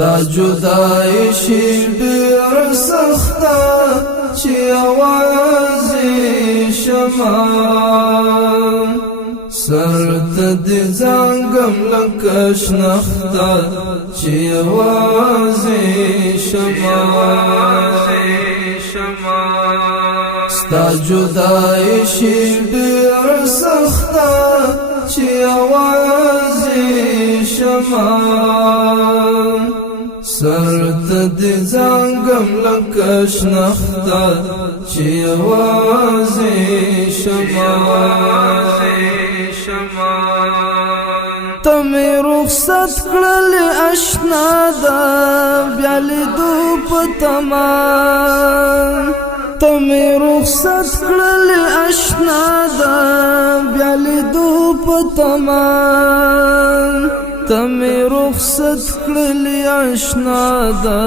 ستا جدائی شي ډېر سخته چې یوازې شمه سر ته دې زنګم لکه شنخته چې یوازې شمه ستا جدائی شي ډېر سخته چې یوازې شمه سر ته دې زنګم لکه شنخته چې یوازې شمه ته مې رخصت کړلې اشنا ده بیا لیدو په تمه ته مې رخصت کړلې اشنا ده بیا لیدو په تمه ته مې رخصت کړلې اشنا ده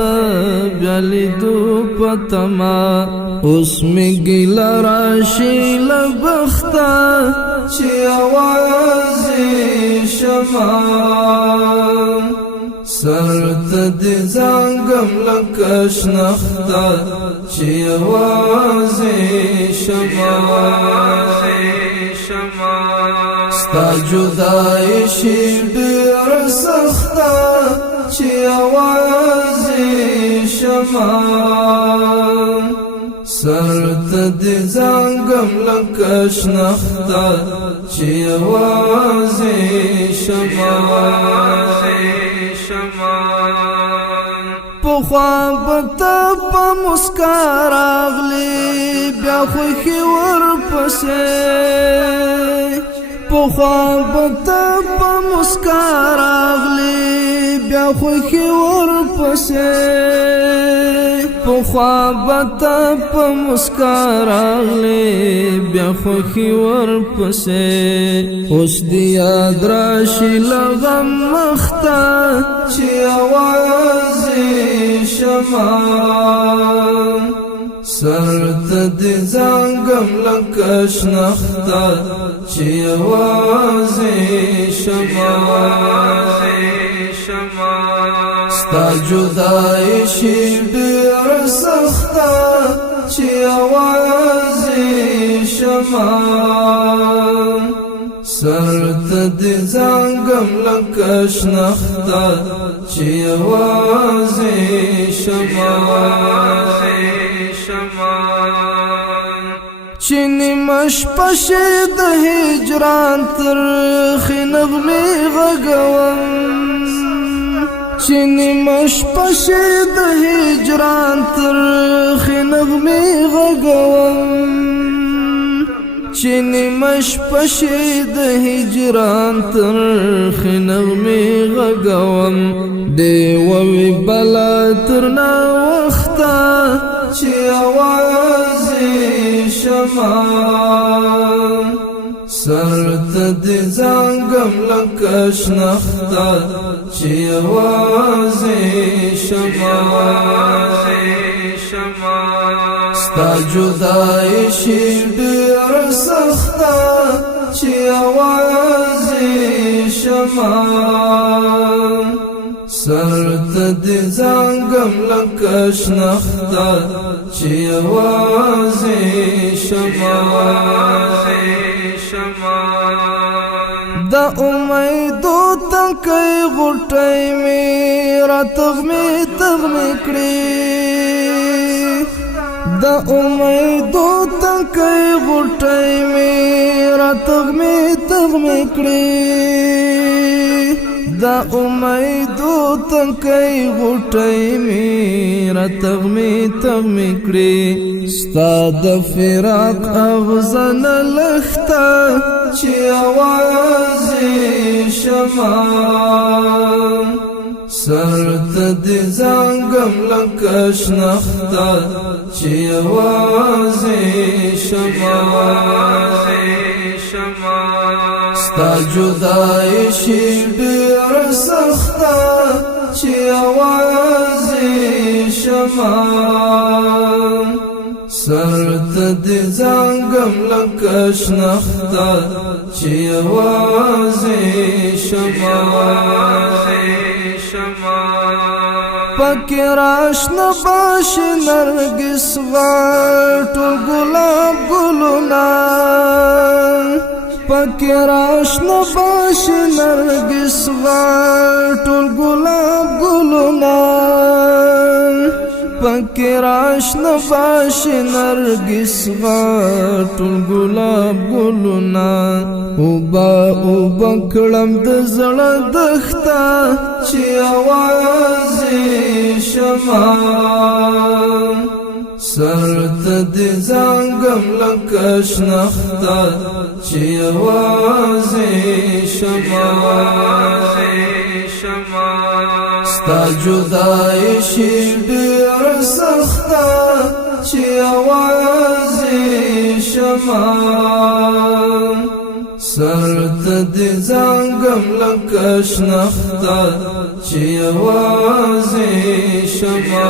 بیا لیدو په تمه اوس مې ګیله راشي له بخته چې یوازې شمه سر ته دې زنګم لکه شنخته چې یوازې شمه ستا جدائی شي ډېر سخته چې یوازې شمه سر ته دې زنګم لکه شنخته چې یوازې شمه پخوا به ته په مسکا راغلې بیا خوښي ورپسې پخوا به ته په مسکا راغلې بیا خوښي ورپسې پخوا به ته په مسکا راغلې بیا خوښي ورپسې اوس دې یاد راشي له غم مخته چې یوازې شمه سر ته دې زنګم لکه شنخته چې یوازې شمه ستا جدائی شي ډېر سخته چې یوازې شمه سر ته دې زنګم لکه شنخته چې یوازې شمه چې نیمه شپه شي د هجران ترخې نغمې غږوم چې نیمه شپه شي د هجران ترخې نغمې غږوم چې نیمه شپه شي د هجران ترخې نغمې غږوم دی ووي بلا تر ناوخته چې یوازې شمه سر ته دې زنګم لکه شنخته چې یوازې شمه ستا جدائی شي ډېر سخته چې یوازې شمه سر ته دې زنګم لکه شنخته چې یوازې شمه د امیدو تنکۍ غوټۍ مې راتغمې تغمې کړې د امیدو تنکۍ غوټۍ مې راتغمې تغمې کړې د امیدو تنکۍ غوټۍ مې راتغمې تغمې کړې ستا د فراق اغزنه لښته چې یوازې شمه سر ته دې زنګم لکه شنخته چې یوازې شمه ستا جدائی شي ډېر سخته چې یوازې شمه سر ته دې زنګم لکه شنخته چې یوازې شمه پکی راشنا باشی نرگس غاٹل گلاب گلونا پکی راشنا باشی نرگس غاٹل گلاب گلونا پکی راشنا باشی نرگس غاٹل گلاب گلونا اوبا کړم د زړه دښته چې اوازې شمه سر ته دې زنګم لکه شنخته چې اوازې شمه ستا جدایي شي ډېره سخته چې اوازې شمه سر ته دې زنګم لکه شنخته چې اوازې شمه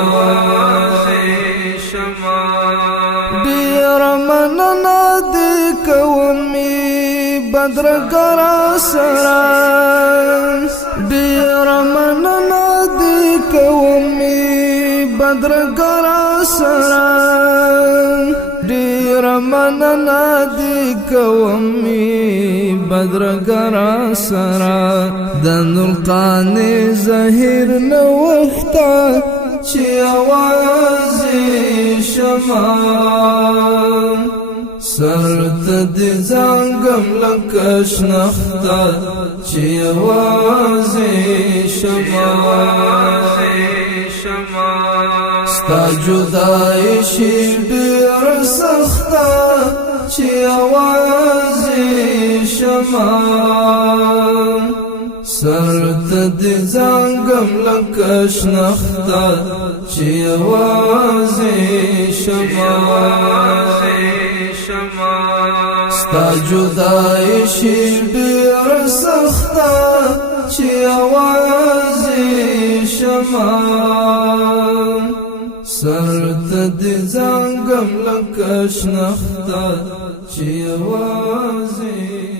ډېره مننه دې کومې بدرګه راسره ډېره مننه دې کومې بدرګه راسره ډېره مننه دې کومې بدرګه راسره د نورقانې زهیر نوښته چې اوازې شمه سر ته دې زنګم لکه شنخته چې اوازې شمه ستا جدایي شي ډېره سخته چې اوازې شمه سر ته دې زنګم لکه شنخته چې اوازې شمه ستا جدایي شي ډېره سخته چې اوازې شمه سر ته دې زنګم لکه شنخته چې اوازې